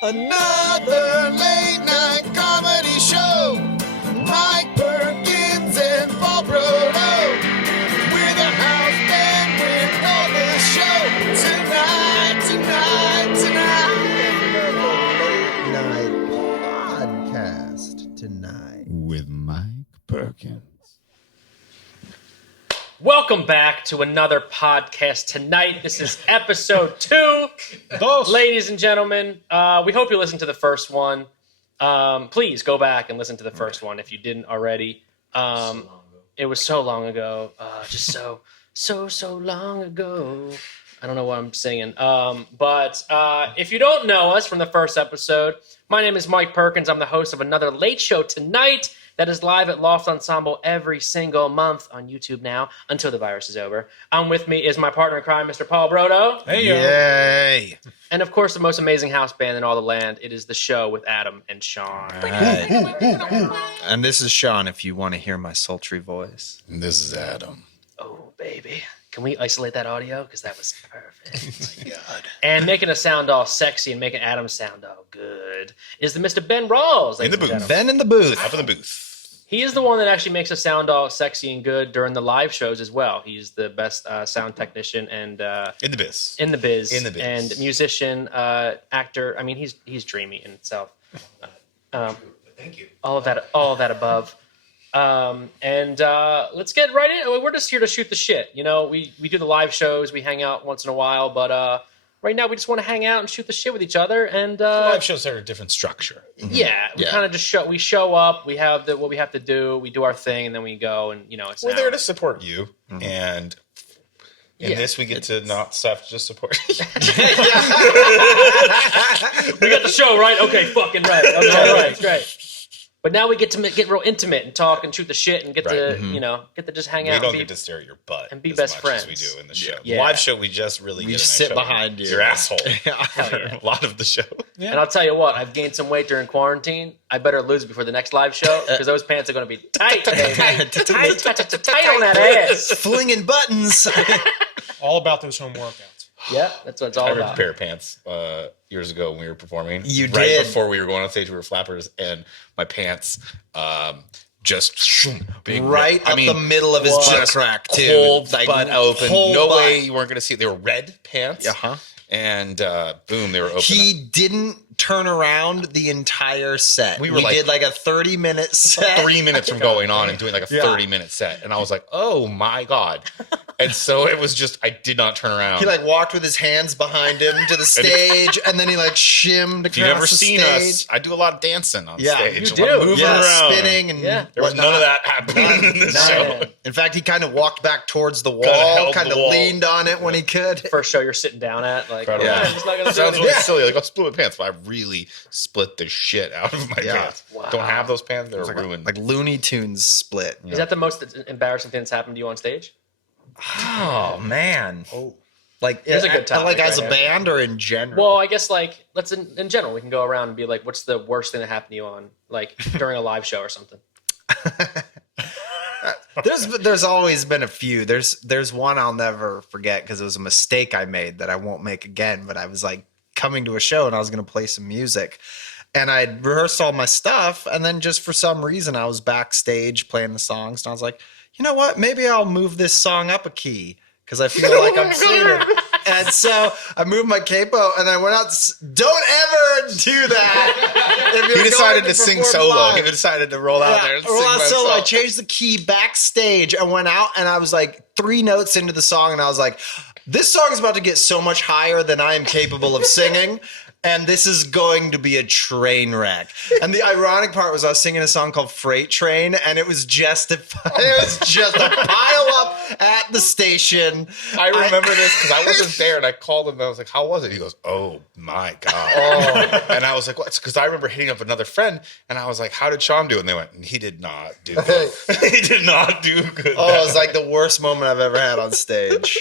Another late night comedy show. Mike Perkins and Paul Brodo. We're the house band with all the show. Tonight. Late night podcast tonight. With Mike Perkins. Welcome back to another podcast tonight. This is episode 2. Ladies and gentlemen, we hope you listened to the first one. Please go back and listen to the first one if you didn't already. It was so long ago. Just so long ago. I don't know what I'm singing. But if you don't know us from the first episode, my name is Mike Perkins. I'm the host of another late show tonight that is live at Loft Ensemble every single month on YouTube now until the virus is over. With me is my partner in crime, Mr. Paul Brodo. Hey, Yay. And of course, the most amazing house band in all the land. It is The Show with Adam and Sean. And this is Sean if you want to hear my sultry voice. And this is Adam. Oh, baby. Can we isolate that audio? Because that was perfect. Oh my God. And making us sound all sexy and making Adam sound all good is the Mr. Ben Rawls. In the ladies and booth. gentlemen. Ben in the booth. Up in the booth. He is the one that actually makes us sound all sexy and good during the live shows as well. He's the best sound technician and In the biz. in the biz, In the biz. and musician, actor. I mean, he's dreamy in itself. Thank you. All of that above. Let's get right in. We're just here to shoot the shit. You know, we do the live shows, we hang out once in a while, but right now we just want to hang out and shoot the shit with each other. And Live shows are a different structure. yeah, we kind of just show up. We have what we have to do. We do our thing, and then we go. And it's We're an there hour. to support you. And in this, we get to not have to just support you. We got the show right. Okay, fucking right. Okay, all right, great. But now we get to get real intimate and talk and shoot the shit and get to just hang We out. don't and get to stare at your butt and be as best much friends. as we do in the show. Yeah. Live show, we just really We get a just nice sit show. behind you. Your asshole. yeah. A lot of the show. And I'll tell you what, I've gained some weight during quarantine. I better lose before the next live show because those pants are going to be tight, baby. tight on that ass. Flinging buttons. All about those home workouts. Yeah, that's what it's all I ripped a about. pair of pants years ago when we were performing. You right did. before we were going on stage, we were flappers, and my pants just big Right rip. up the middle of his butt just crack, too. cold Like, butt open. whole No butt. way you weren't going to see it. They were red pants. Uh-huh. And boom, they were open. He didn't turn around the entire set. We were we like- did like a 30-minute set. 3 minutes from going on and doing like a 30-minute set. And I was like, oh my God. And so it was just, I did not turn around. He like walked with his hands behind him to the stage, and then he like shimmed across if you've ever the stage. Us, I do a lot of dancing on Yeah, stage. you A lot of do. moving yeah, around. spinning and Yeah. There was whatnot. none of that happening in the show. Man. In fact, he kind of walked back towards the Kinda wall, held kind the of wall. leaned on it when he could. First show you're sitting down at, like, Incredible. I'm just not going to do Sounds it. really silly. Like, I'll split my pants, but I really split the shit out of my Yeah. pants. Wow. Don't have those pants. They're ruined. Like Looney Tunes split. Is that the most embarrassing thing that's happened to you on stage? Oh man. Oh. Like, Here's a good topic like as a right band or in general? Well, I guess like let's in general we can go around and be like, what's the worst thing that happened to you on like during a live show or something? There's always been a few. There's one I'll never forget because it was a mistake I made that I won't make again. But I was like coming to a show and I was going to play some music, and I'd rehearsed all my stuff, and then just for some reason I was backstage playing the songs, and I was like, you know what? Maybe I'll move this song up a key because I feel like I'm singing. And so I moved my capo and I went out. Don't ever do that. If you're He decided going to sing perform solo. live. He decided to roll out there and roll sing out by solo. I himself. changed the key backstage. I went out and I was like 3 notes into the song and I was like, this song is about to get so much higher than I am capable of singing. And this is going to be a train wreck. And the ironic part was I was singing a song called Freight Train, and it was just a pile up at the station. I remember this because I wasn't there, and I called him and I was like, how was it? He goes, oh my God. And I was like, what? Because I remember hitting up another friend and I was like, how did Sean do? And they went, he did not do good. He did not do good. Oh, it was like the worst moment I've ever had on stage.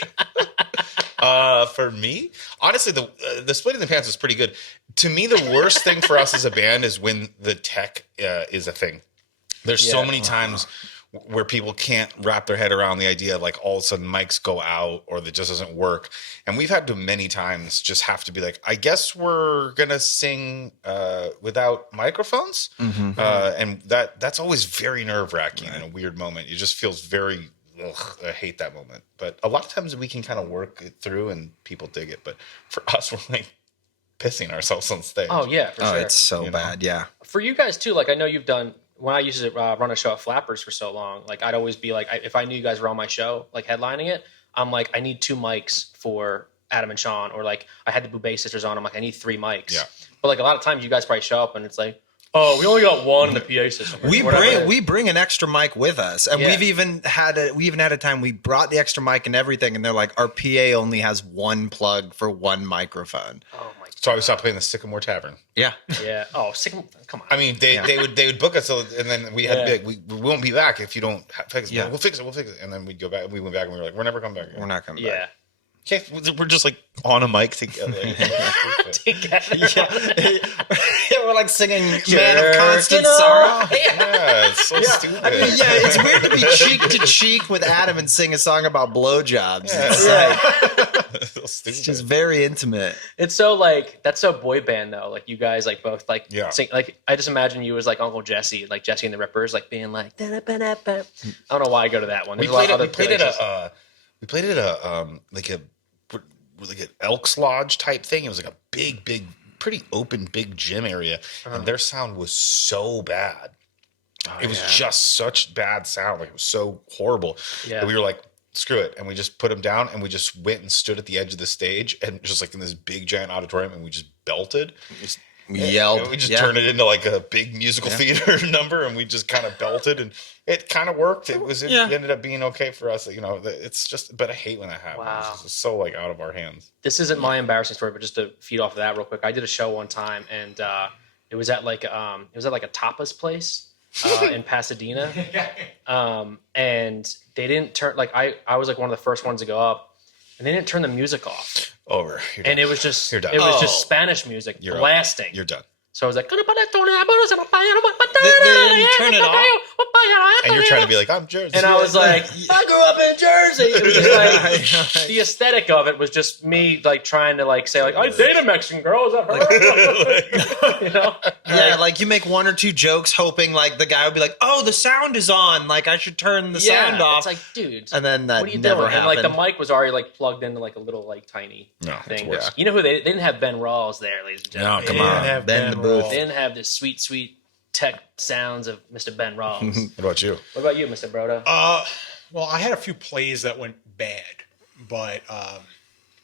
For me, honestly, the splitting the pants was pretty good. To me, the worst thing for us as a band is when the tech is a thing. There's so many times where people can't wrap their head around the idea of like all of a sudden mics go out or that just doesn't work. And we've had to many times just have to be like, I guess we're gonna sing without microphones. And that's always very nerve-wracking in a weird moment. It just feels very I hate that moment. But a lot of times we can kind of work it through and people dig it. But for us, we're like pissing ourselves on stage. Oh yeah, for sure. It's so bad. Yeah. For you guys too, like I know you've done. When I used to run a show at Flappers for so long, like I'd always be like, if I knew you guys were on my show, like headlining it, I'm like, I need 2 mics for Adam and Sean, or like I had the Boubet sisters on. I'm like, I need 3 mics. Yeah. But like a lot of times, you guys probably show up and it's like, oh, we only got 1 in the PA system. We bring an extra mic with us, and we've even had a time we brought the extra mic and everything, and they're like, our PA only has 1 plug for 1 microphone. Oh my god! So I stopped playing the Sycamore Tavern. Yeah. Yeah. Oh, come on. I mean, they would book us, and then we had to be like, we won't be back if you don't fix it. Yeah. We'll fix it. And then we'd go back. We went back and we were like, we're never coming back again. We're not coming back. Yeah. Okay, we're just like on a mic together. Together. We're like singing "Man of Constant Sorrow." Yeah, it's so stupid. I mean, it's weird to be cheek to cheek with Adam and sing a song about blowjobs. It's just very intimate. It's so like that's so boy band though. Like you guys like both like sing. Like I just imagine you as like Uncle Jesse, like Jesse and the Rippers, like being like. I don't know why I go to that one. We played at like an Elks Lodge type thing. It was like a big, pretty open, big gym area, and their sound was so bad. It was just such bad sound. Like it was so horrible. Yeah. That we were like, screw it, and we just put them down, and we just went and stood at the edge of the stage, and just like in this big giant auditorium, and we just belted. We yelled. We just turned it into like a big musical theater number, and we just kind of belted, and it kind of worked. It ended up being okay for us. You know, it's just, but I hate when that happens. Wow. It's just so like out of our hands. This isn't my embarrassing story, but just to feed off of that real quick, I did a show one time, and it was at like a tapas place in Pasadena, and they didn't turn I was like one of the first ones to go up, and they didn't turn the music off. Over. And it was just just Spanish music blasting. You're done. So I was like, they didn't turn it off. And you're trying to be like, I'm Jersey. And I was like, I grew up in Jersey. It was just like, the aesthetic of it was just me like trying to like say like, I date a Mexican girl. Is that her? You know? Yeah, like you make 1 or 2 jokes hoping like the guy would be like, oh, the sound is on. Like I should turn the sound off. It's like, dude. And then that what are you never doing? happened. And like the mic was already like plugged into like a little like tiny thing. Yeah. You know who they didn't have Ben Rawls there, ladies and gentlemen. No, come on. Ben the Booth. They didn't have this sweet tech sounds of Mr. Ben Rawls. What about you? What about you, Mr. Broda? Well, I had a few plays that went bad, but I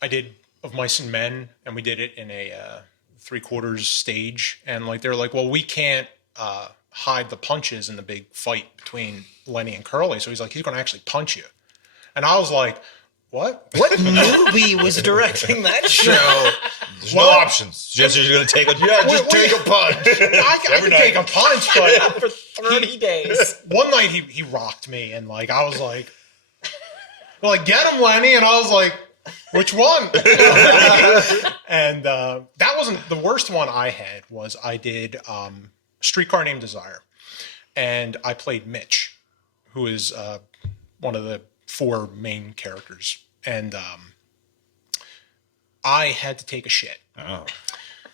did Of Mice and Men, and we did it in a 3/4 stage, and like they're like, well, we can't hide the punches in the big fight between Lenny and Curly, so he's like, he's going to actually punch you, and I was like, what? What movie was directing that show? There's no options. Just you're going to take a take a punch. I can take a punch, but for 30 days. One night he rocked me, and like I was like, get him, Lenny, and I was like, which one? And that wasn't the worst one I had. Was I did Streetcar Named Desire, and I played Mitch, who is one of the 4 main characters, and I had to take a shit. Oh.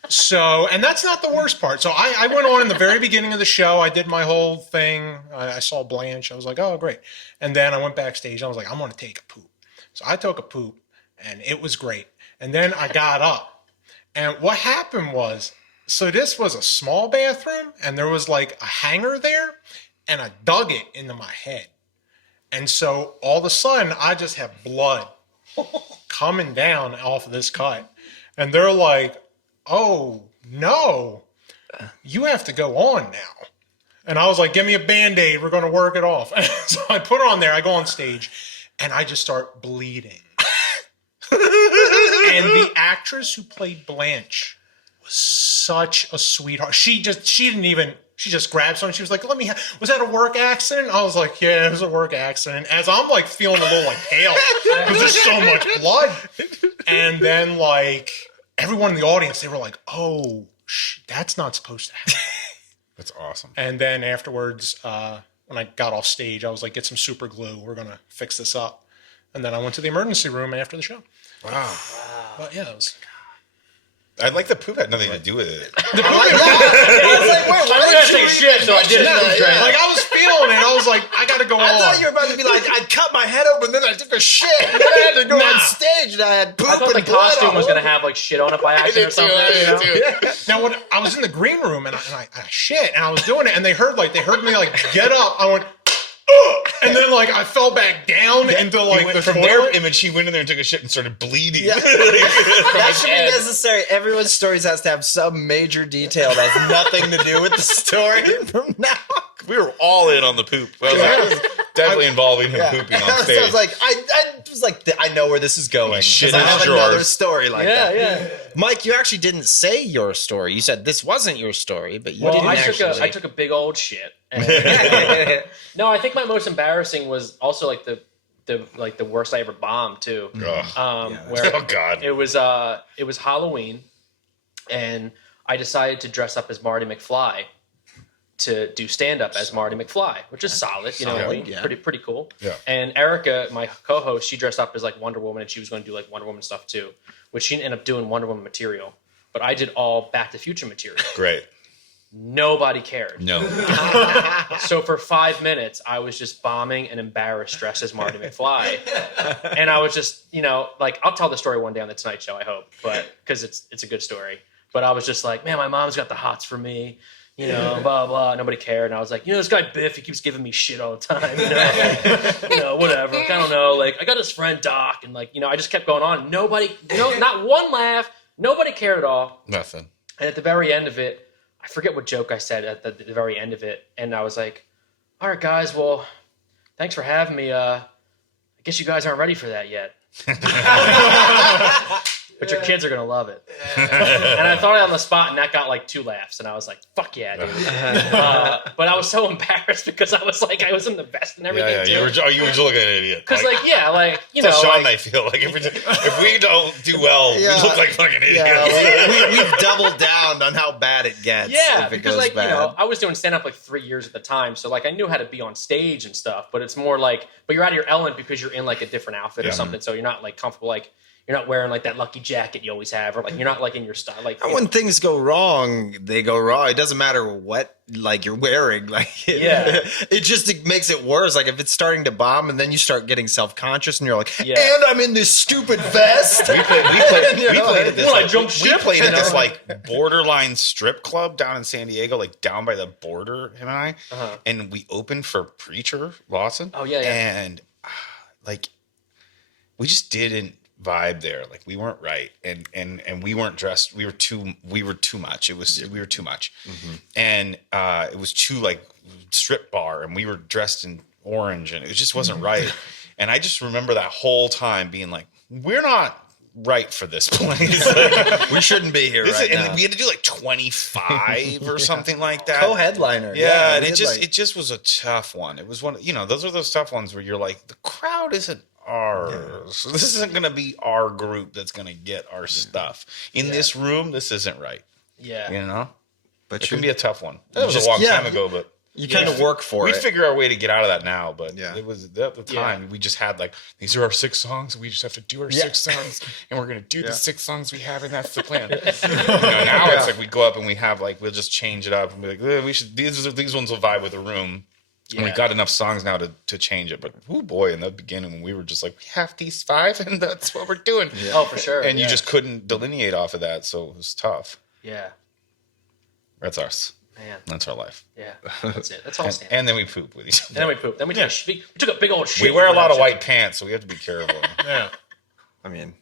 So, and that's not the worst part. So I went on in the very beginning of the show. I did my whole thing. I saw Blanche. I was like, oh, great. And then I went backstage. I was like, I'm going to take a poop. So I took a poop, and it was great. And then I got up. And what happened was, so this was a small bathroom, and there was like a hanger there, and I dug it into my head. And so all of a sudden, I just have blood coming down off of this cut. And they're like, oh, no, you have to go on now. And I was like, give me a Band-Aid. We're going to work it off. And so I put it on there. I go on stage, and I just start bleeding. And the actress who played Blanche was such a sweetheart. She just grabbed something. She was like, was that a work accident? I was like, yeah, it was a work accident. As I'm like feeling a little like pale because there's so much blood. And then like everyone in the audience, they were like, oh, that's not supposed to happen. That's awesome. And then afterwards, when I got off stage, I was like, get some super glue. We're going to fix this up. And then I went to the emergency room after the show. Wow. But yeah, it was... I like the poop had nothing to do with it. I was like, wait, I was gonna take a shit, so I did. Like, I was feeling it. I was like, I got to go on. I thought you were about to be like, I cut my head open, then I took a shit, and then I had to go on stage, and I had poop I thought the and blood costume all was gonna over. have like shit on it by accident or something. Now, when I was in the green room and I shit, and I was doing it, and they heard me like get up. I went, ugh! And then like I fell back down into like the From toilet. their image, he went in there and took a shit and started bleeding. Yeah. That should be necessary. Everyone's stories has to have some major detail that has nothing to do with the story from now. We were all in on the poop. I was definitely involving him pooping on So stage. I was like, I know where this is going. Shit 'Cause I is have drawers. another story like that. Yeah. Mike, you actually didn't say your story. You said this wasn't your story, but you Well, didn't I took a big old shit. And no, I think my most embarrassing was also like the worst I ever bombed too. Where Oh God. it was Halloween, and I decided to dress up as Marty McFly to do stand up as Marty McFly, which is solid, you know what I mean? yeah. Pretty cool. Yeah. And Erica, my co-host, she dressed up as like Wonder Woman, and she was going to do like Wonder Woman stuff too, which she ended up doing Wonder Woman material. But I did all Back to the Future material. Great. Nobody cared. No. So for 5 minutes, I was just bombing and embarrassed dressed as Marty McFly. And I was just, you know, like, I'll tell the story one day on the Tonight Show, I hope, but because it's a good story. But I was just like, man, my mom's got the hots for me, you know, blah, blah. Nobody cared. And I was like, you know, this guy Biff, he keeps giving me shit all the time, you know, you know, whatever. Like, I don't know. Like, I got his friend Doc, and like, you know, I just kept going on. Nobody, not one laugh. Nobody cared at all. Nothing. And at the very end of it, I forget what joke I said at the very end of it. And I was like, all right, guys, well, thanks for having me. I guess you guys aren't ready for that yet. But your kids are going to love it. And I thought it on the spot, and that got like 2 laughs. And I was like, fuck yeah, dude. But I was so embarrassed because I was like, I was in the vest and everything. Yeah. too. You were just looking at an idiot. Because, like, yeah, like, you know. That's how Sean like, might feel. Like, if we don't do well, we look like fucking idiots. Yeah, we've doubled down on how bad it gets. yeah, if it because, goes like, bad. you know, I was doing stand-up like 3 years at the time. So, like, I knew how to be on stage and stuff. But it's more like, but you're out of your element because you're in, like, a different outfit or something. So you're not, like, comfortable, like, you're not wearing like that lucky jacket you always have, or like you're not like in your style. Like And when things go wrong, they go wrong. It doesn't matter what like you're wearing. Like it just makes it worse. Like if it's starting to bomb, and then you start getting self-conscious, and you're like, and I'm in this stupid vest. We played at this. Well, I Like, jumped we ship, played you at this know? like borderline strip club down in San Diego, like down by the border. Him and I, and we opened for Preacher Lawson. Oh yeah. And like we just didn't vibe there. Like we weren't right, and we weren't dressed. We were too much. We were too much, and it was too like strip bar, and we were dressed in orange, and it just wasn't right. And I just remember that whole time being like, we're not right for this place. We shouldn't be here This right is- now. and we had to do like 25 or something like that. Co-headliner. Yeah, and we it did, like- just was a tough one. It was one, those are those tough ones where you're like, the crowd isn't ours. This isn't going to be our group that's going to get our stuff. In this room, this isn't right. Yeah. You know? but It you can be a tough one. That was just- a long yeah. time ago, but you kind of work for we'd it. figure our way to get out of that now. But Yeah. it was at the time, we just had like, these are our 6 songs. We just have to do our 6 songs, and we're going to do the 6 songs we have, and that's the plan. Now it's like we go up and we have like, we'll just change it up and be like, we should, these ones will vibe with the room. And we got enough songs now to change it. But oh boy, in the beginning when we were just like, we have these 5 and that's what we're doing. Yeah. Oh, for sure. And you just couldn't delineate off of that. So it was tough. Yeah. That's ours. Man. That's our life. Yeah. That's it. That's all stand. And then we poop with each And then other. we pooped. Then we took a big old shit. We wear a lot of production. white pants, so we have to be careful. Yeah. I mean,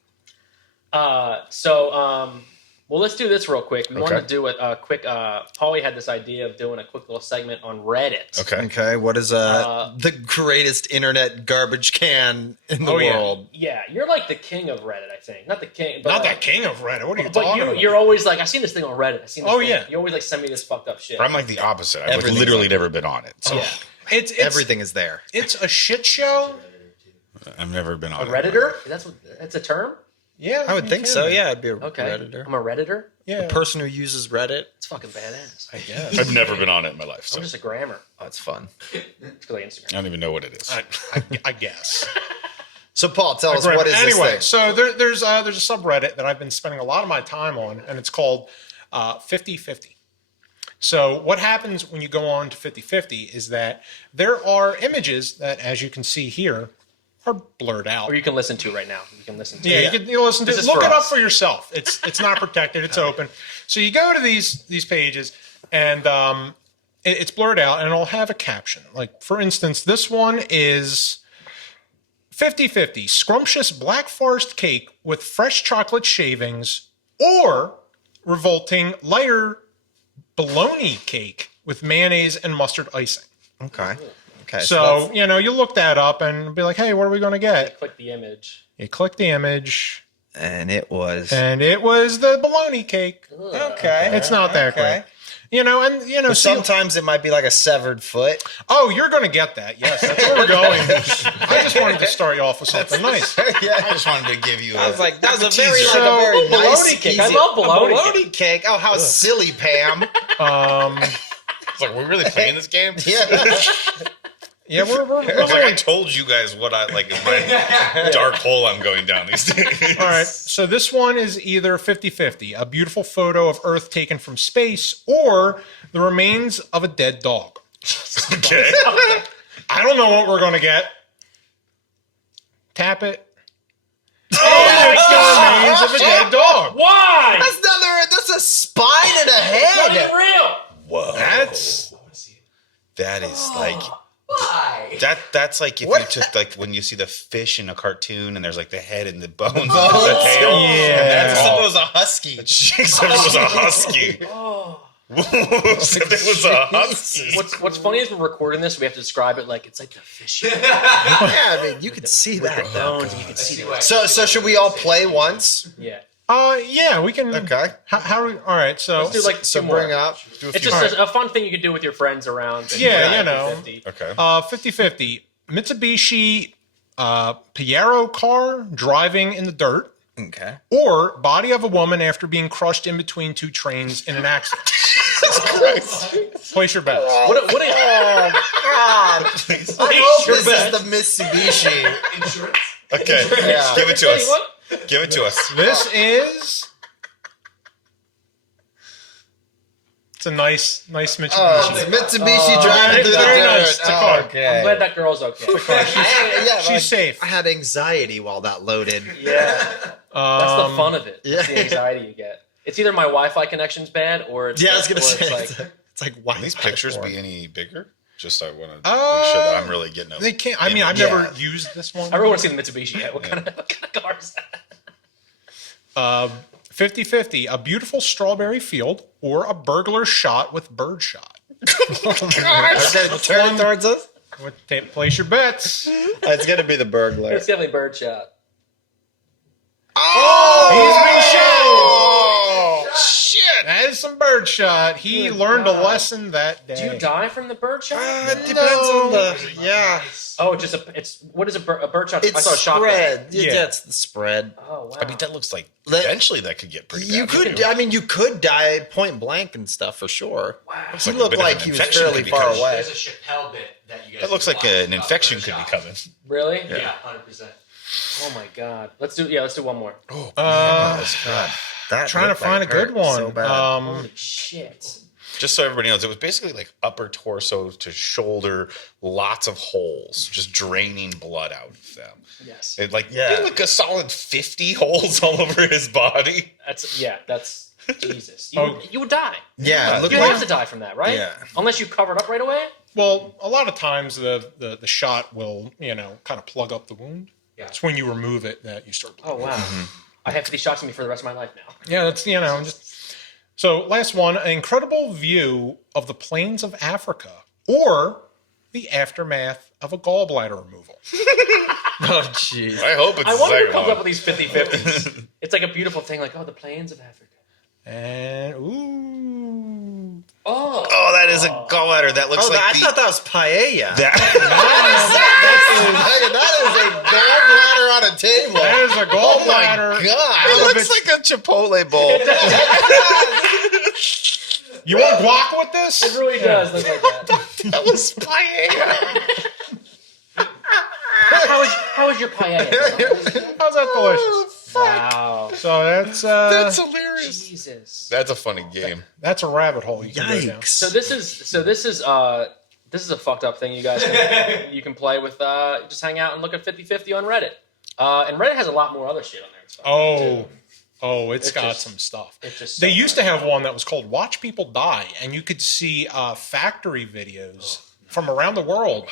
Well, let's do this real quick. We Okay. want to do a quick. Paulie had this idea of doing a quick little segment on Reddit. Okay. what is the greatest internet garbage can in the Oh, yeah. world? Yeah, you're like the king of Reddit, I think. Not the king, but Not that king of Reddit. What are you But talking about? you're always like, I've seen this thing on Reddit. I've seen this Oh, thing. yeah. You always like send me this fucked up shit. I'm like the opposite. I've like Everything's literally like- never been on it. So Yeah. It's Everything is there. It's a shit show. I've never been A on it. Redditor? That's a term? Yeah, I would you think can so. be. Yeah, I'd be a Okay. Redditor. I'm a Redditor? Yeah. A person who uses Reddit. It's fucking badass. I guess. I've never been on it in my life, so I'm just a grammar. Oh, it's fun. It's because I Instagram. I don't even know what it is. I guess. So, Paul, tell us what is this Anyway, thing? so there's a subreddit that I've been spending a lot of my time on, and it's called 50/50. So what happens when you go on to 50/50 is that there are images that, as you can see here, are blurred out. Or you can listen to right now. You can listen to Yeah, it. you listen to This it. is Look for it up us. for yourself. It's not protected. It's open. So you go to these pages, and it's blurred out, and it'll have a caption. Like, for instance, this one is 50/50 scrumptious black forest cake with fresh chocolate shavings, or revolting lighter bologna cake with mayonnaise and mustard icing. Okay. Okay. So, you look that up and be like, hey, what are we going to get? Click the image. You click the image, and it was and it was the bologna cake. okay. It's not that great. But so sometimes it might be like a severed foot. oh, you're going to get that. Yes, that's where we're going. I just wanted to start you off with something nice. I just wanted to give you. I was like, that was a teaser. very, So, like a very bologna nice, cake. I easy- love bologna a bologna cake. Oh, how silly, Pam. It's like, we're really playing this game. Yeah, we're I was like, I told you guys what I like. My dark hole I'm going down these days. all right. So this one is either 50/50, a beautiful photo of Earth taken from space, or the remains of a dead dog. Okay. I don't know what we're going to get. Tap it. Oh, it's the remains of a dead dog. Why? That's a spine and a Not head. even real. Whoa. That is like. Why? That's like if What? you took like when you see the fish in a cartoon and there's like the head and the bones and the tail. Yeah. That's if it was a husky. Except it was a husky. Except it was a husky. What's funny is we're recording this. We have to describe it like it's like the fish. Yeah, I mean, you could see that. bones. And you can see the So should we all play once? yeah. Yeah, we can. Okay. How are we? All right, so Let's do like So two more. bring up. It's just a fun thing you could do with your friends around. And Yeah, do 50. Okay. 50/50 Mitsubishi Pajero car driving in the dirt, Okay. or body of a woman after being crushed in between two trains in an accident. Place your bets. What a Oh God! I hope this is the Mitsubishi. Insurance? Okay. Yeah. Give it to us. Give it to us. This is. It's a nice Mitsubishi. Oh, it's Mitsubishi driving through the very dirt. nice. It's a car. Okay. I'm glad that girl's okay. She's safe. I had anxiety while that loaded. Yeah. That's the fun of it. That's the yeah. anxiety you get. It's either my Wi-Fi connection's bad or it's Yeah, I was gonna or say it's like it's like why Can these pictures be any bigger? Just I want to make Uh, sure that I'm really getting a They can't. I mean, I've Yeah. never used this one. I really want to see the Mitsubishi yet. What kind of car is that? 50/50, a beautiful strawberry field or a burglar shot with birdshot. Okay, turn towards us. Place your bets. It's gonna be the burglar. It's definitely birdshot. Oh, shit. That is some birdshot. He learned a lesson that day. Do you die from the birdshot? It depends on the Oh, just what is a birdshot? I It's saw a shotgun. spread. Yeah. Yeah, it's the spread. Oh wow. I mean, that looks like Let- eventually that could get pretty bad. You could. I mean, you could die point blank and stuff for sure. Wow. He like a looked bit of like an he was infection fairly could be far coming. away. There's a Chappelle bit that you guys. That looks can like watch an about infection could be birdshot. coming. Really? Yeah, 100%. Oh my god. Let's do one more. That Trying to looked find like a good hurt one. So bad. Holy shit. Just so everybody knows, it was basically like upper torso to shoulder, lots of holes, just draining blood out of them. Yes. It like Yeah. like a solid 50 holes all over his body. That's Jesus. Oh. You would die. Yeah, it looked You like have to die from that, right? Yeah. Unless you cover it up right away. Well, a lot of times the shot will, kind of plug up the wound. Yeah. It's when you remove it that you start bleeding. Oh wow. I have 50 shots in me for the rest of my life now. Yeah, that's, just. So, last one, an incredible view of the plains of Africa or the aftermath of a gallbladder removal. oh jeez. I hope it's I the wonder who second comes one. up with these 50-50s. It's like a beautiful thing, like, oh, the plains of Africa. And, ooh. Oh. Oh, that That is a gallbladder. That looks like I thought that was paella. that That is a gallbladder on a table. There's a Oh my gallbladder. god! it looks like a Chipotle bowl. You want guac with this? It really does look like that. That was paella. How was your paella? How's that delicious? Wow. So that's That's hilarious. Jesus. That's a funny game. that's a rabbit hole you can go down. Yikes! So this is a fucked up thing you guys can play with. Just hang out and look at 50/50 on Reddit. And Reddit has a lot more other shit on there. And stuff, Oh, it's got just- some stuff. It's just They so used to have one that was called Watch People Die, and you could see factory videos from around the world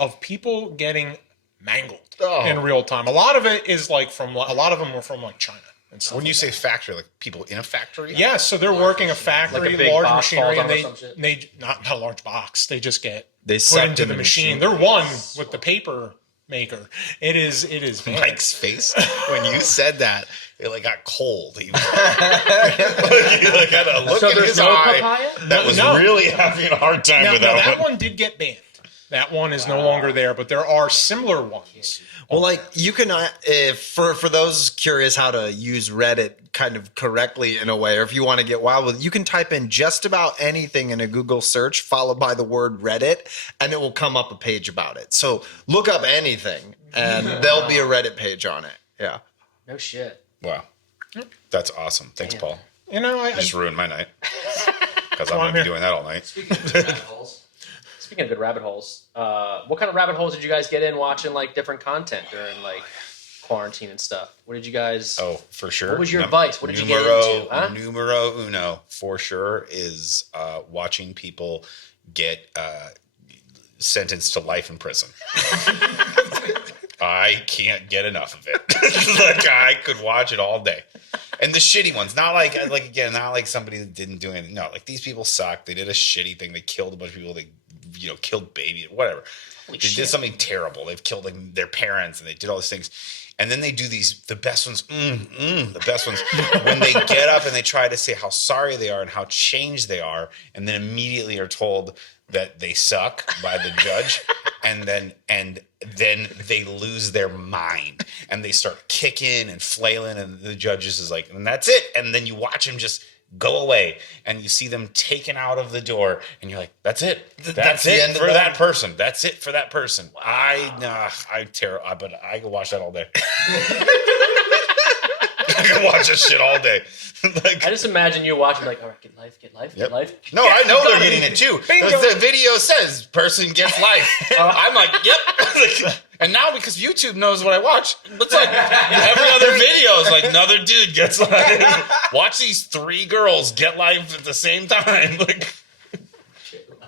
of people getting mangled in real time. A lot of it is like a lot of them were from like China and stuff. When you say factory, like people in a factory? yeah, so they're working a factory, Like a big large box machinery, falls and on or some shit? they not a large box. They just get They put sucked into in the the machine. machine. They're one with the paper maker. It is bad. Mike's face when you said that, it like got cold. He was like, had a look So in there's his no eye papaya? that was No. really having a hard time Now, with now that that one did get banned. That one is no longer there, but there are similar ones. Well, like you can, if for those curious how to use Reddit kind of correctly in a way, or if you want to get wild with it, you can type in just about anything in a Google search followed by the word Reddit, and it will come up a page about it. So look up anything, and there'll be a Reddit page on it. Yeah. No shit. Wow. That's awesome. Thanks, Paul. You know, I Just ruined my night. Because I'm Well, going I'm to be here. doing that all night. Speaking of rabbit holes, Speaking of good rabbit holes, what kind of rabbit holes did you guys get in watching like different content during like quarantine and stuff? What did you guys? Oh, for sure. What was your advice? What did you get into, huh? Numero uno, for sure, is watching people get sentenced to life in prison. I can't get enough of it. Like I could watch it all day. And the shitty ones, not like again, not like somebody that didn't do anything. No, like these people suck. They did a shitty thing. They killed a bunch of people. They, killed babies, whatever. They did something terrible. They've killed like their parents, and they did all these things. And then they do the best ones, the best ones, when they get up and they try to say how sorry they are and how changed they are, and then immediately are told that they suck by the judge, and then they lose their mind and they start kicking and flailing, and the judge is like, and that's it. And then you watch him just go away, and you see them taken out of the door, and you're like, that's it. That's the it end of for that? that person. That's it for that person. But I could watch that all day. I could watch this shit all day. Like, I just imagine you watching like, all right, get life, Yep. get life. no, I know they're getting it too. The video says person gets life. I'm like, yep. And now because YouTube knows what I watch, it's like every other video is like another dude gets life. Watch these 3 girls get life at the same time. Like,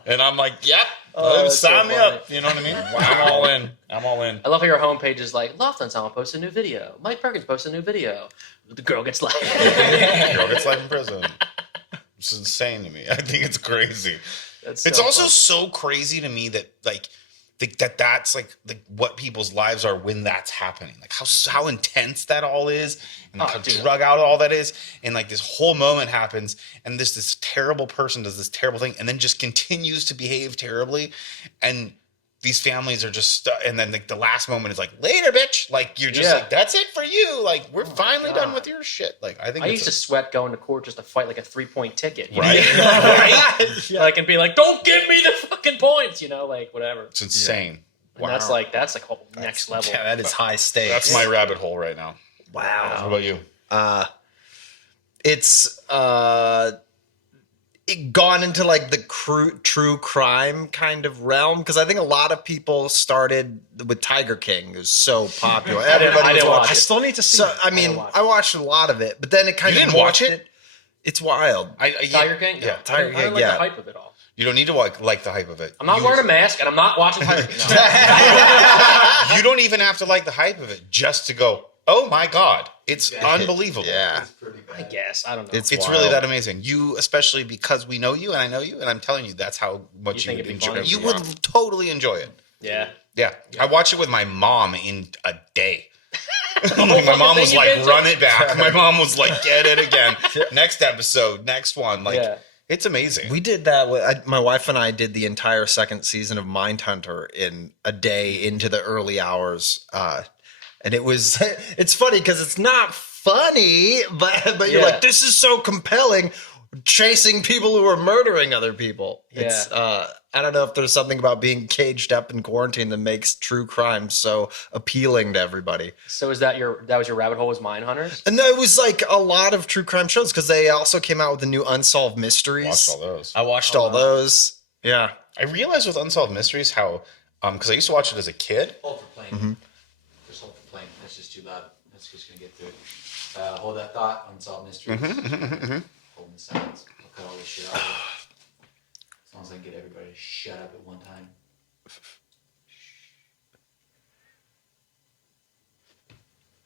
and I'm like, yep. that's Sign so me funny. up. You know what I mean? I'm all in. I'm all in. I love how your homepage is like, Loft Ensemble posts a new video. Mike Perkins posts a new video. The girl gets life. Girl gets life in prison. It's insane to me. I think it's crazy. That's It's so also fun. so crazy to me that that's like what people's lives are when that's happening. Like how intense that all is, and like how dude. drug out all that is, and like this whole moment happens, and this terrible person does this terrible thing, and then just continues to behave terribly, and these families are just stuck. And then like the last moment is like, later, bitch. Like you're just Yeah. like, that's it for you. Like we're finally done God. with your shit. Like I think I it's used to sweat going to court just to fight like a 3-point ticket. You right, know? right. Like and be like, don't give me the fucking points, like whatever. It's insane. And that's like whole next level. Yeah, that is high stakes. That's my rabbit hole right now. wow. What about you? It's it gone into like the true crime kind of realm, because I think a lot of people started with Tiger King. It was so popular. Everybody I was didn't watch watching. I still need to see. So it. I mean, watch I watched a lot of it, but then it kind You of didn't watch morphed it? It's wild. Tiger King? Yeah, Tiger I King, don't like yeah. the hype of it all. You don't need to like the hype of it. I'm not wearing a mask and I'm not watching Tiger King. No. You don't even have to like the hype of it just to go, oh my God, it's unbelievable. Yeah, it's pretty I bad. guess. I don't know. It's It's wild. really that amazing. You, especially because we know you and I know you, and I'm telling you, that's how much You you think would it'd be enjoy it. funny? You would totally enjoy it. yeah. Yeah. I watched it with my mom in a day. My mom was thing like, you run it back. My mom was like, get it again. Next episode, next one. Like, Yeah. It's amazing. We did that. My wife and I did the entire second season of Mindhunter in a day into the early hours. And it was, it's funny because it's not funny, but you're like, this is so compelling, chasing people who are murdering other people. It's, I don't know if there's something about being caged up in quarantine that makes true crime so appealing to everybody. So is that was your rabbit hole, was Mindhunters? And no, it was like a lot of true crime shows because they also came out with the new Unsolved Mysteries. Watched all those. I watched all those. Yeah. I realized with Unsolved Mysteries how, because I used to watch it as a kid. Hold for playing. Just hold for playing. That's just too loud. That's just gonna get through it. Hold that thought. Unsolved mysteries. Holding the silence. I'll cut all this shit out. As long as I can get everybody to shut up at one time.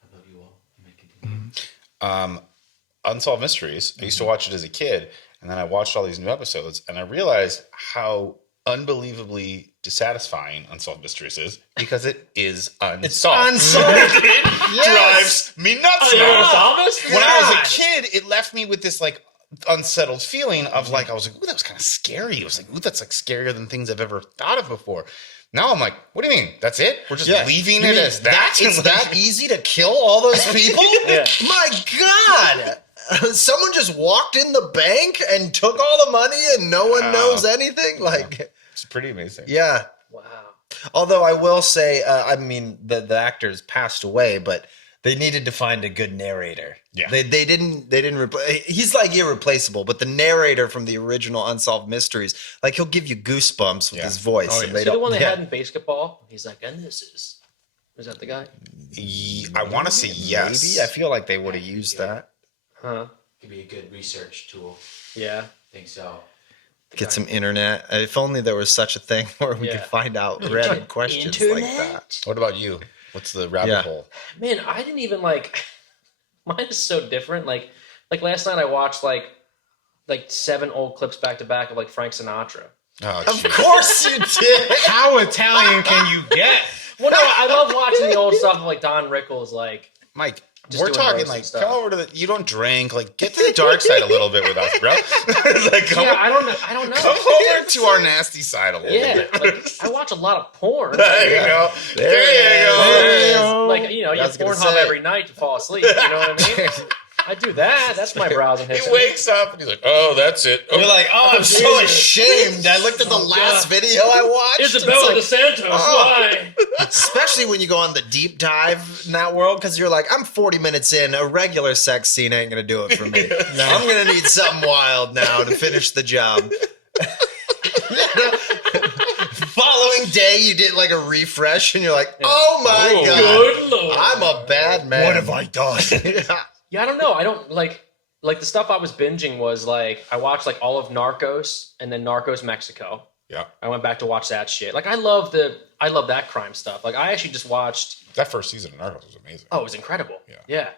I love you all. You may continue. Unsolved Mysteries. I used to watch it as a kid, and then I watched all these new episodes, and I realized how unbelievably dissatisfying Unsolved Mysteries is because it is unsolved. It drives me nuts. When I was a kid, it left me with this like unsettled feeling of like, I was like, ooh, that was kind of scary. It was like, ooh, that's like scarier than things I've ever thought of before. Now I'm like, what do you mean? That's it? We're just leaving it as that? It's that easy to kill all those people? My God. Someone just walked in the bank and took all the money and no one knows anything? Like, it's pretty amazing. Yeah. Wow. Although I will say, I mean, the actors passed away, but they needed to find a good narrator. Yeah. They didn't he's like irreplaceable, but the narrator from the original Unsolved Mysteries, like he'll give you goosebumps with his voice. Oh, and yeah. they See the one they yeah. had in basketball? He's like, and this is that the guy? I want to say yes. Maybe. I feel like they would have used that. Huh? Could be a good research tool. Yeah. Think so. Get some internet. If only there was such a thing where we could find out random questions like that. What about you? What's the rabbit hole? Man, I didn't even like. Mine is so different. Like last night I watched like 7 old clips back to back of like Frank Sinatra. Oh, Of course you did. How Italian can you get? Well, no, I love watching the old stuff of like Don Rickles, like Mike, just we're doing talking roast like, and stuff. come over to the, you don't drink, like, get to the dark side a little bit with us, bro. Like, come, I don't know. come over to our nasty side a little bit. Like I watch a lot of porn. There you go. There you go. Like, you know, you was gonna Pornhub say. every night to fall asleep. You know what I mean? I do that. That's my browsing He history. wakes up and he's like, oh, that's it. Oh, You're like, oh, I'm so ashamed. I looked at the last video I watched. Isabella It's de Santos, why? especially when you go on the deep dive in that world, because you're like, I'm 40 minutes in. A regular sex scene ain't going to do it for me. I'm going to need something wild now to finish the job. Following day, you did like a refresh, and you're like, oh my God. Good Lord. I'm a bad man. what have I done? Yeah, I don't know. I don't like the stuff I was binging was like I watched like all of Narcos and then Narcos Mexico. Yeah. I went back to watch that shit. Like I love that crime stuff. Like I actually just watched. That first season of Narcos was amazing. Oh, it was incredible. Yeah.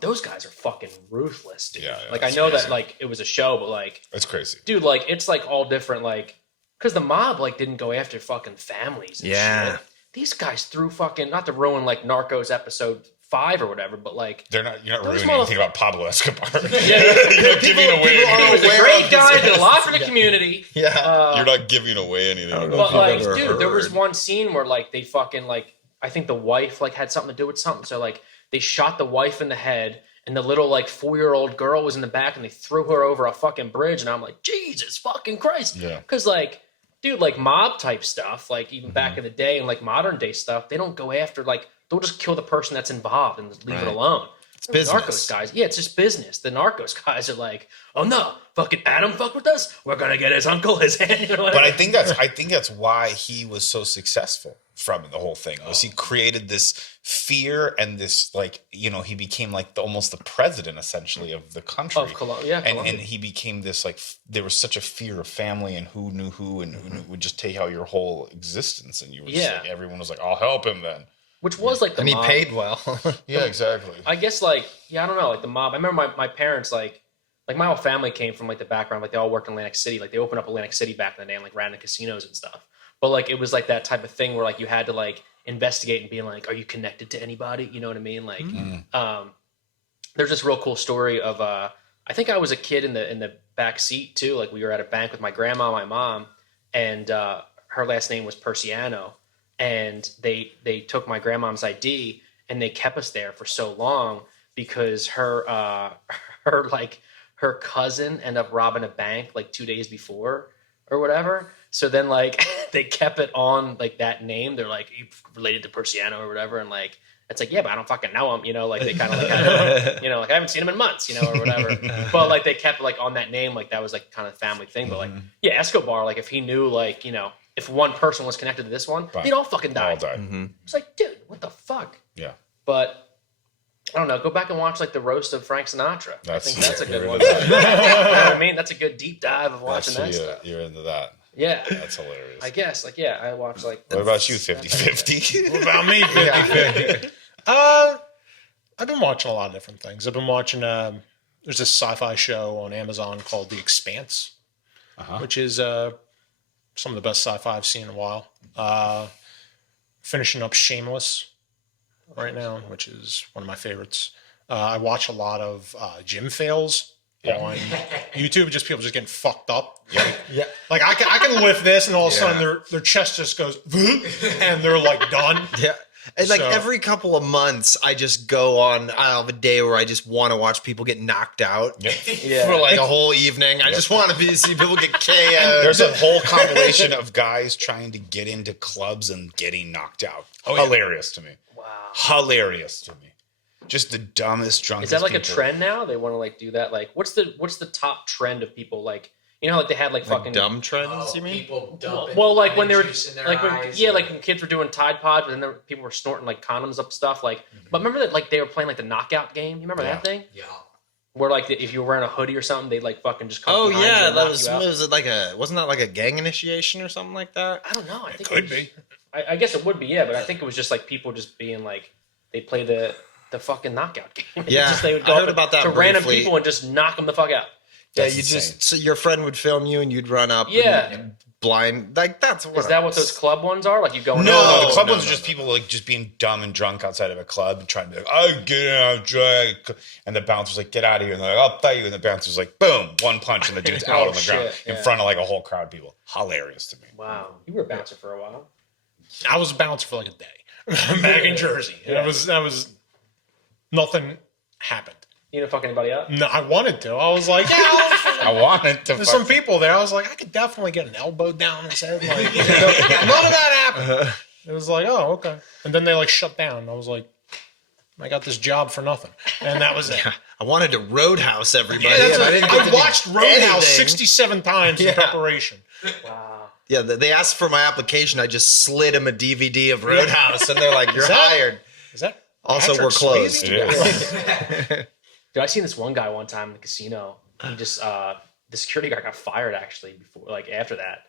Those guys are fucking ruthless, dude. Yeah, like I that's know amazing. that like it was a show, but like, That's crazy. dude, like it's like all different. Like, because the mob like didn't go after fucking families. And shit. These guys threw fucking, not to ruin like Narcos episode 5 or whatever, but like You're not Those ruining anything about Pablo Escobar. Yeah. You're not giving away people he are was anything. a aware great of guy, this. did a lot for the community. Yeah. You're not giving away anything. don't know about But like, ever dude, there was heard. one scene where like they fucking like I think the wife like had something to do with something. So like they shot the wife in the head, and the little like 4-year-old girl was in the back, and they threw her over a fucking bridge. And I'm like, Jesus fucking Christ! Yeah. Because like, dude, like mob type stuff, like even back in the day and like modern day stuff, they don't go after like they'll just kill the person that's involved and leave it alone. It's business. Narcos guys, yeah, it's just business. The Narcos guys are like, oh no, fucking Adam fuck with us. We're gonna get his uncle his hand. You know what But I I mean? think that's why he was so successful from the whole thing. Was he created this fear and this like, you know, he became like almost the president essentially of the country. Of Colombia, yeah, and Colombia. he became this like there was such a fear of family and who knew who and who would just take out your whole existence, and you were just Yeah. like, everyone was like, I'll help him then. Which was like the And he mob. paid well. Yeah, exactly. I guess like, yeah, I don't know, like the mob. I remember my parents like my whole family came from like the background, like they all worked in Atlantic City. Like they opened up Atlantic City back in the day and like ran the casinos and stuff. But like it was like that type of thing where like you had to like investigate and be like, are you connected to anybody? You know what I mean? Like there's this real cool story of I think I was a kid in the back seat too. Like we were at a bank with my grandma, my mom, and her last name was Persiano, and they took my grandmom's ID and they kept us there for so long because her cousin ended up robbing a bank like 2 days before or whatever. So then like they kept it on like that name. They're like related to Persiano or whatever, and like it's like, yeah, but I don't fucking know him, like they kind of like like I haven't seen him in months, or whatever. But like they kept like on that name, like that was like kind of family thing. But like yeah, Escobar, like if he knew like if one person was connected to this one, they'd all fucking die. All died. It's like, dude, what the fuck? Yeah. But I don't know. Go back and watch like the roast of Frank Sinatra. I think that's a good one. Into You know what I mean? That's a good deep dive of watching that That's, stuff. you're into that. Yeah. That's hilarious. I guess. Like, yeah, I watch like. What about you, 50-50? What about me, 50-50? I've been watching a lot of different things. I've been watching, there's this sci-fi show on Amazon called The Expanse, which is some of the best sci-fi I've seen in a while. Finishing up Shameless right now, which is one of my favorites. I watch a lot of gym fails on YouTube, just people just getting fucked up. Yeah. Like I can lift this, and all of a sudden their chest just goes, and they're like done. Yeah. And like So- every couple of months, I just go on. I have a day where I just want to watch people get knocked out Yeah. for like a whole evening. I just want to see people get KO'd. There's a whole compilation of guys trying to get into clubs and getting knocked out. Hilarious to me. Wow. Hilarious to me. Just the dumbest, drunkest Is that like a people. trend now? They want to like do that. Like, what's the top trend of people like? Like they had like fucking dumb trends, you mean? People dumping Well, like when they were juice in their like eyes like when kids were doing Tide Pods, but then people were snorting like condoms up stuff. Like, but remember that like they were playing like the knockout game. You remember that thing? Yeah. Where like if you were wearing a hoodie or something, they'd like fucking just come. Oh behind you yeah, and that knock was you out. wasn't that like a gang initiation or something like that? I don't know. I think Could be. I guess it would be, yeah, but I think it was just like people just being like they play the fucking knockout game. Yeah, Just, they would I go heard up about that to random briefly. people and just knock them the fuck out. Yeah, That's you insane. just so your friend would film you and you'd run up. Yeah. and blind. Like that's what. Is that what those club ones are? Like you go? No, the club no, ones are no, just no. people like just being dumb and drunk outside of a club and trying to be like, I'm getting out drunk. And the bouncer's like, get out of here. And they're like, I'll fight you. And the bouncer's like, boom, one punch. And the dude's out Oh, on the ground shit, in yeah. front of like a whole crowd of people. Hilarious to me. Wow, you were a bouncer for a while. I was a bouncer for like a day back in Jersey. Yeah. That was nothing happened. You didn't fuck anybody up? No, I wanted to. I was like, yeah. I wanted to There's fuck some people there. I was like, I could definitely get an elbow down his head. Like, none of that happened. It was like, oh, okay. And then they like shut down. I was like, I got this job for nothing, and that was it. I wanted to roadhouse everybody. Yeah, and I didn't get I to do watched Roadhouse anything. 67 times in Yeah. preparation. Wow. Yeah, they asked for my application. I just slid them a DVD of Roadhouse, and they're like, "You're that- hired." Is that Also, Patrick we're closed. Swayze? Yeah. Dude, I seen this one guy one time in the casino. He just the security guard got fired actually before, like after that,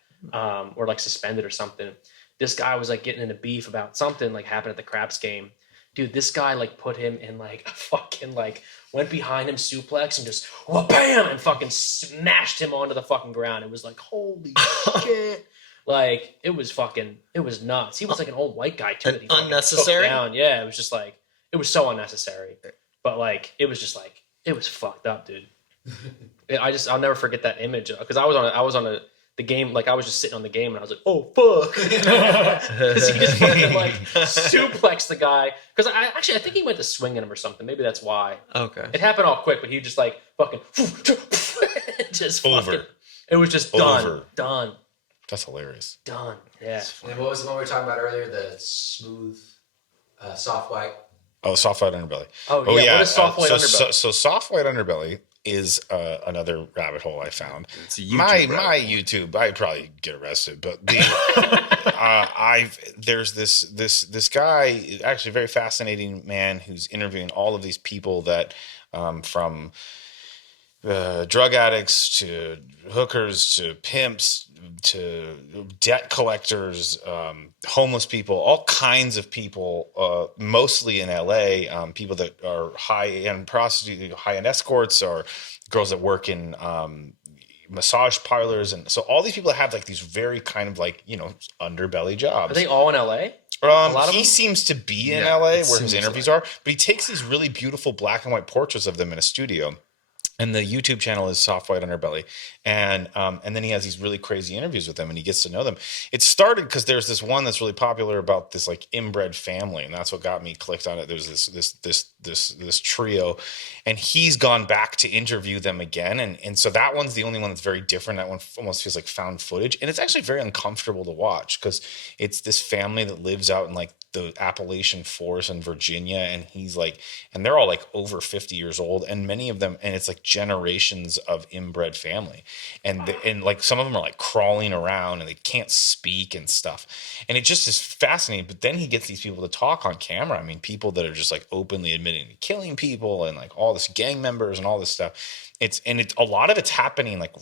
or like suspended or something. This guy was like getting in a beef about something like happened at the craps game. Dude, this guy like put him in like a fucking like went behind him suplex and just bam and fucking smashed him onto the fucking ground. It was like holy shit. Like it was nuts. He was like an old white guy too. And that he fucking unnecessary? took down. Yeah, it was just like it was so unnecessary. But like it was just like it was fucked up, dude. I'll never forget that image because I was on the game, like I was just sitting on the game and I was like, oh fuck, because he just fucking like suplexed the guy. Because I think he went to swinging him or something. Maybe that's why. Okay. It happened all quick, but he just like fucking just Over. fucking. It was just Over. done. That's hilarious. Yeah. And then what was the one we were talking about earlier? The smooth, soft white. Oh, soft white underbelly. Oh yeah. What is soft white underbelly? So soft white underbelly is another rabbit hole I found. It's a YouTube my rabbit YouTube, I'd probably get arrested, but the there's this guy, actually a very fascinating man who's interviewing all of these people that from drug addicts to hookers to pimps to debt collectors, homeless people, all kinds of people, mostly in LA, people that are high-end prostitutes, high-end escorts, or girls that work in massage parlors. And so all these people that have like these very kind of like, underbelly jobs. Are they all in LA? He of them? seems to be in Yeah, LA it where his seems interviews are, but he takes these really beautiful black and white portraits of them in a studio. And the YouTube channel is Soft White Underbelly, and then he has these really crazy interviews with them, and he gets to know them. It started because there's this one that's really popular about this like inbred family, and that's what got me clicked on it. There's this trio, and he's gone back to interview them again, and so that one's the only one that's very different. That one almost feels like found footage, and it's actually very uncomfortable to watch because it's this family that lives out in like the Appalachian Forest in Virginia, and and they're all like over 50 years old, and many of them, and it's like generations of inbred family, and like some of them are like crawling around and they can't speak and stuff, and it just is fascinating. But then he gets these people to talk on camera. I mean, people that are just like openly admitting to killing people and like all this gang members and all this stuff. It's a lot of it's happening like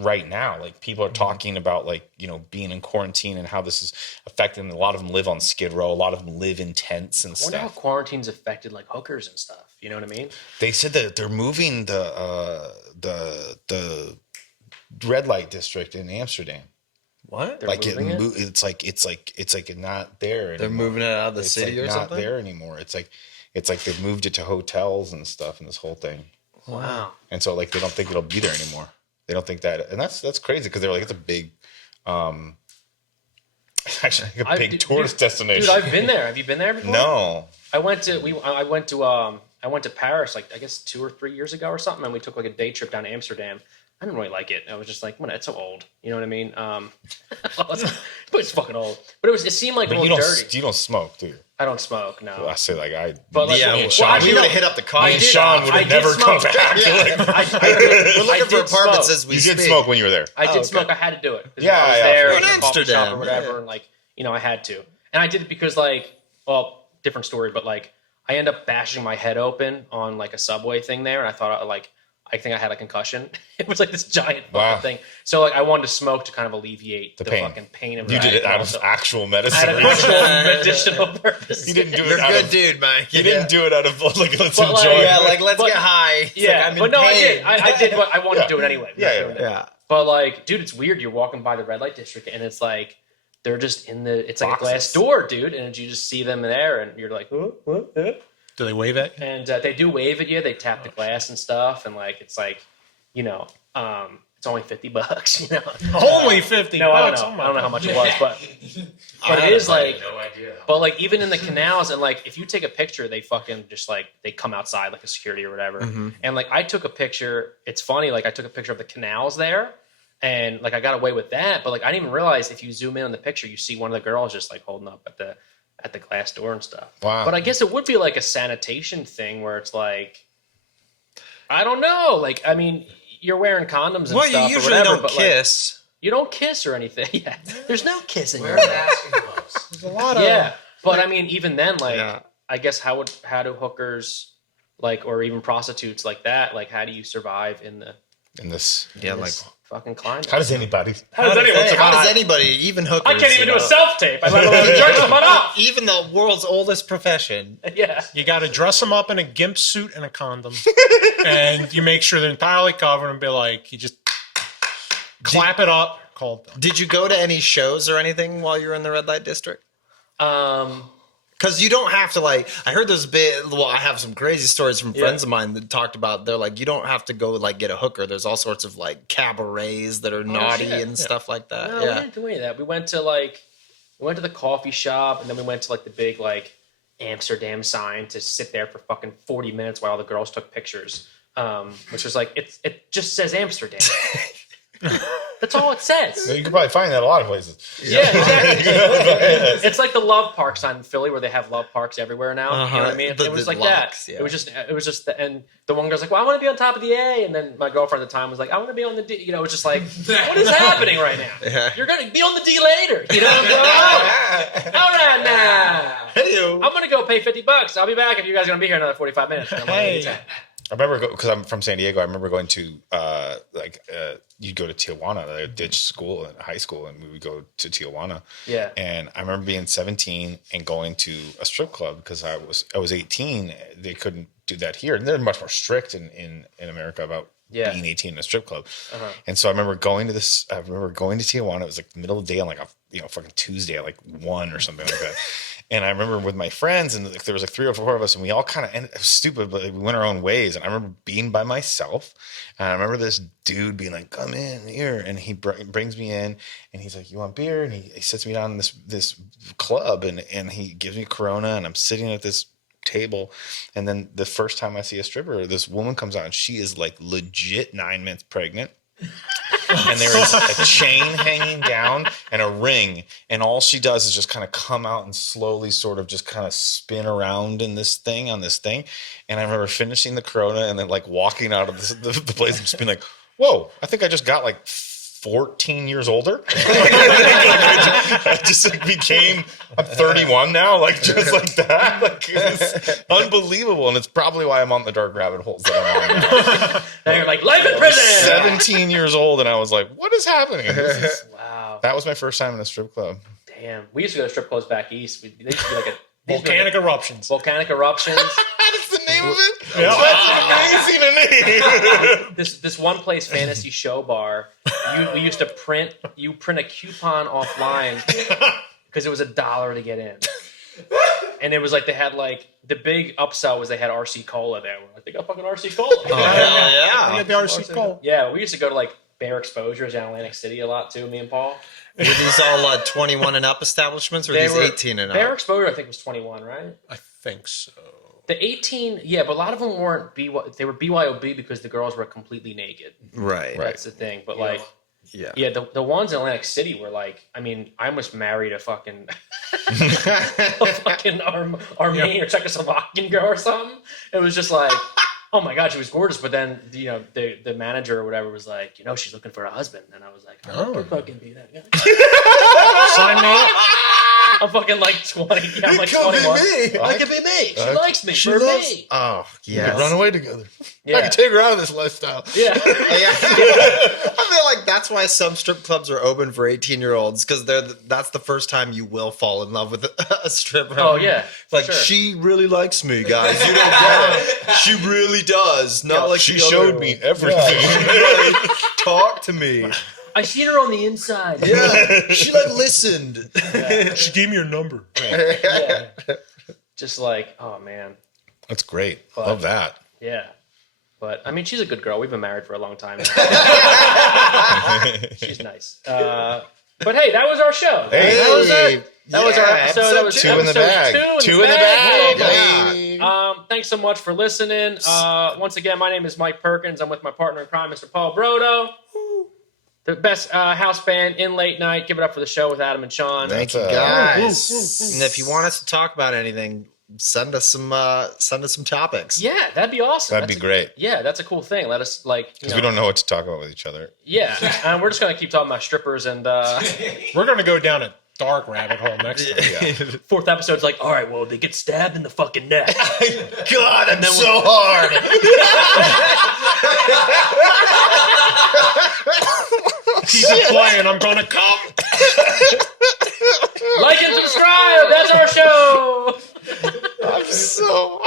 right now. Like people are talking about like, being in quarantine and how this is affecting them. A lot of them live on Skid Row. A lot of them live in tents and I wonder how stuff. quarantine's affected like hookers and stuff. You know what I mean? They said that they're moving the red light district in Amsterdam. What? They're Like moving it? it's like not there anymore. They're moving it out of the It's city like or not something? there anymore. It's like they've moved it to hotels and stuff and this whole thing. Wow. And so like they don't think it'll be there anymore. They don't think that, and that's crazy because they're like it's a big, actually like a big tourist destination. Dude, I've been there. Have you been there before? No, I went to Paris like I guess 2 or 3 years ago or something, and we took like a day trip down to Amsterdam. I didn't really like it. I was just like, it's so old. You know what I mean? It's fucking old. But it seemed like a but little dirty. you don't smoke, do you? I don't smoke. No. Well, I say like I. But like, Yeah, me and well, Sean, we would have hit up the coffee and shop. Sean would I have did never come smoke. back. We're looking for apartments smoke. as we You speak. did smoke when you were there. I did okay. smoke. I had to do it. 'Cause Yeah, I was yeah. there We're at in the coffee shop Amsterdam, or whatever, yeah. and like I had to. And I did it because different story, but like I end up bashing my head open on like a subway thing there, and I thought I think I had a concussion. It was like this giant fucking Wow. thing. So like I wanted to smoke to kind of alleviate the pain. fucking pain of You that. did it out of Also, actual I medicine. had an reasons. actual medicinal purpose. You didn't do You're it a out good of. dude, Mike. You didn't do it out of like let's But, like, enjoy. Yeah, like let's But- get high. It's Yeah, like, I'm in but no, pain. I did what I wanted Yeah. to do it anyway. Yeah. But like, dude, it's weird. You're walking by the red light district, and it's like they're just it's like a glass Boxes. door, dude, and you just see them there, and you're like, huh? Do they wave at you? And they do wave at you. They tap the glass and stuff, and like it's like, it's only $50, Only 50 No, I bucks. don't Oh know. my I don't know how God. much it was, but it is like, No idea. but like even in the canals, and like if you take a picture, they fucking just like they come outside like a security or whatever. And like I took a picture. It's funny. Like I took a picture of the canals there, and like I got away with that. But like I didn't even realize if you zoom in on the picture, you see one of the girls just like holding up at the glass door and stuff. Wow. But I guess it would be like a sanitation thing where it's like, I don't know. Like I mean, you're wearing condoms and Well, stuff. you or usually whatever, don't but, like, kiss. you don't kiss or anything. Yeah, there's no kissing. Wear a mask and gloves. There's a lot of. Yeah, but I mean, even then, like, Yeah. I guess how do hookers, like, or even prostitutes like that, like, how do you survive in this. Yeah, in like this fucking climate? How does anybody? How does anyone how survive? does anybody, even hookers? I can't even you do a know? self tape. I let alone jerk someone off. Even the world's oldest profession. Yeah. You got to dress them up in a gimp suit and a condom, and you make sure they're entirely covered, and be like, you just clap it up. Called. Did you go to any shows or anything while you were in the red light district? Um. Because you don't have to I heard there's I have some crazy stories from friends of mine that talked about, they're like, you don't have to go get a hooker. There's all sorts of cabarets that are naughty shit. and stuff like that. No, we Yeah. didn't do any of that. We went to the coffee shop, and then we went to the big Amsterdam sign to sit there for fucking 40 minutes while the girls took pictures. Which was it just says Amsterdam. That's all it says. You could probably find that a lot of places. Yeah, exactly. It's like the Love Park sign in Philly where they have love parks everywhere now. You know what I mean? The- It was the like locks, that. yeah. It was just, and the one girl's like, well, I want to be on top of the A. And then my girlfriend at the time was like, I want to be on the D. You know, it was just like, what is happening right now? Yeah. You're going to be on the D later. You know? All right, now. Hey-o. I'm going to go pay $50. I'll be back if you guys are going to be here another 45 minutes. And I'm like, Hey. "Anytime." I remember because I'm from San Diego. I remember going to you'd go to Tijuana. I ditched school in high school, and we would go to Tijuana. Yeah. And I remember being 17 and going to a strip club because I was 18. They couldn't do that here, and they're much more strict in America about being 18 in a strip club. And so I remember going to Tijuana. It was like the middle of the day on fucking Tuesday at 1 or something like that. And I remember with my friends, and like, there was like 3 or 4 of us, and we all kind of ended, it was stupid, but like, we went our own ways. And I remember being by myself, and I remember this dude being like, "Come in here," and he brings me in, and he's like, "You want beer?" And he sits me down in this club, and he gives me Corona, and I'm sitting at this table, and then the first time I see a stripper, this woman comes out, and she is like legit 9 months pregnant. And there is a chain hanging down and a ring, and all she does is just kind of come out and slowly sort of just kind of spin around in this thing on this thing. And I remember finishing the Corona and then like walking out of the place and just being like, whoa, I think I just got like 14 years older. I just like became, I'm 31 now, like just like that. Like it's unbelievable. And it's probably why I'm on the dark rabbit holes that I'm on now. And you're like, life in prison. 17 years old, and I was like, what is happening? Wow. That was my first time in a strip club. Damn. We used to go to strip clubs back east. They used to be like a Volcanic eruptions. volcanic eruptions. That's the name of it? Yeah. That's amazing to me. This one place, Fantasy Show Bar, we used to print a coupon offline because it was $1 to get in. And it was like they had like the big upsell was they had RC Cola there. We're like, they got fucking RC Cola. Oh, hell Yeah, yeah. the RC Cole. Yeah, we used to go to like Bear Exposures down Atlantic City a lot too, me and Paul. Were these all 21 and up establishments, or They these were- 18 and Bear up? Exposure, I think, was 21, right? I think so. The 18, yeah, but a lot of them weren't they were BYOB because the girls were completely naked. Right. That's the thing. But like, Yeah. yeah, the ones in Atlantic City were like, I mean, I almost married a fucking Armenian or Czechoslovakian girl or something. It was just like, oh my God, she was gorgeous. But then, you know, the manager or whatever was like, you know, she's looking for a husband. And I was like, I could fucking be that guy. Sign me up. I'm fucking like 20. Yeah, I'm like It could be 21. me. I could be me. She likes me She for loves- me. Oh, We yes. could run away together. I Yeah. can take her out of this lifestyle. Yeah. I feel like that's why some strip clubs are open for 18-year-olds, because that's the first time you will fall in love with a stripper. Oh, yeah. for Like, sure. she really likes me, guys. You don't get it. She really does. Not like She the other showed one. me everything. Really talk to me. I seen her on the inside. Yeah, she like listened. She gave me your number. Yeah. Just like, oh man. That's great. But- Love that. Yeah. But I mean, she's a good girl. We've been married for a long time. She's nice. But hey, that was our show. Hey. That was it. That was our episode. That was Two in the episode bag. 2 Two in the bag. Yeah. Hey. Thanks so much for listening. Once again, my name is Mike Perkins. I'm with my partner in crime, Mr. Paul Brodo. The best house band in late night. Give it up for the show with Adam and Sean. Thank you, guys. And if you want us to talk about anything, send us some topics. Yeah, that'd be awesome. That'd be great. Yeah, that's a cool thing. Let us Because we don't know what to talk about with each other. Yeah, and we're just gonna keep talking about strippers and We're going to go down a dark rabbit hole next time. fourth episode's like, all right, well, they get stabbed in the fucking neck. God, I'm so hard. Keep it playing. I'm going to come. Like and subscribe. That's our show. I'm so